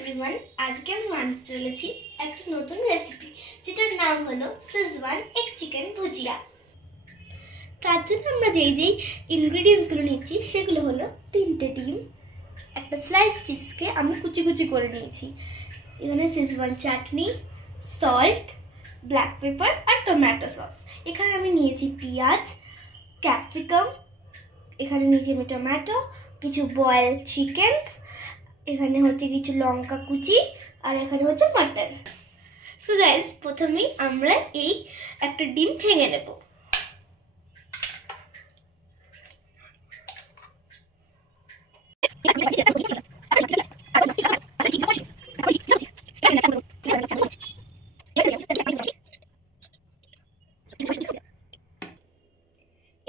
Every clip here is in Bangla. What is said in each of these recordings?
এভরিওয়ান, আজকে আমি বানাতে চলেছি একটা নতুন রেসিপি যেটার নাম হলো শেজওয়ান এগ চিকেন ভুজিয়া। তার জন্য আমরা যেই ইনগ্রেডিয়েন্টসগুলো নিচ্ছি সেগুলো হলো 3টে ডিম, একটা স্লাইস চিজকে আমি কুচি কুচি করে নিয়েছি, এখানে শেজওয়ান চাটনি, সল্ট, ব্ল্যাক পেপার আর টমেটো সস। এখানে আমি নিয়েছি পেঁয়াজ, ক্যাপসিকাম, এখানে নিয়েছি আমি টমেটো, কিছু বয়েল চিকেনস, এখানে হচ্ছে কিছু লঙ্কা কুচি, আর এখানে হচ্ছে মাটন। সো গাইস, প্রথমেই আমরা এই একটা ডিম ভেঙে নেব।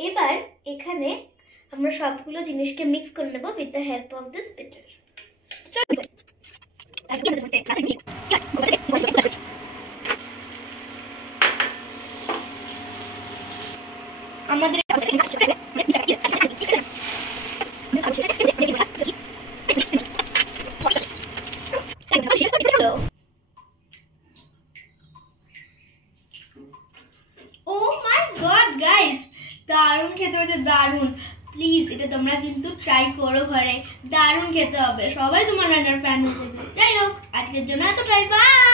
এবার এখানে আমরা সবগুলো জিনিসকে মিক্স করে নেব with the help of this bitter. আমাদের ও মাই গড গাইস, দারুণ খেতে হচ্ছে, দারুণ। প্লিজ এটা তোমরা কিন্তু ট্রাই করো ঘরে, দারুণ খেতে হবে, সবাই তোমার রান্নার ফ্যান হতে। যাই হোক, আজকের জন্য এতটাই, বাই।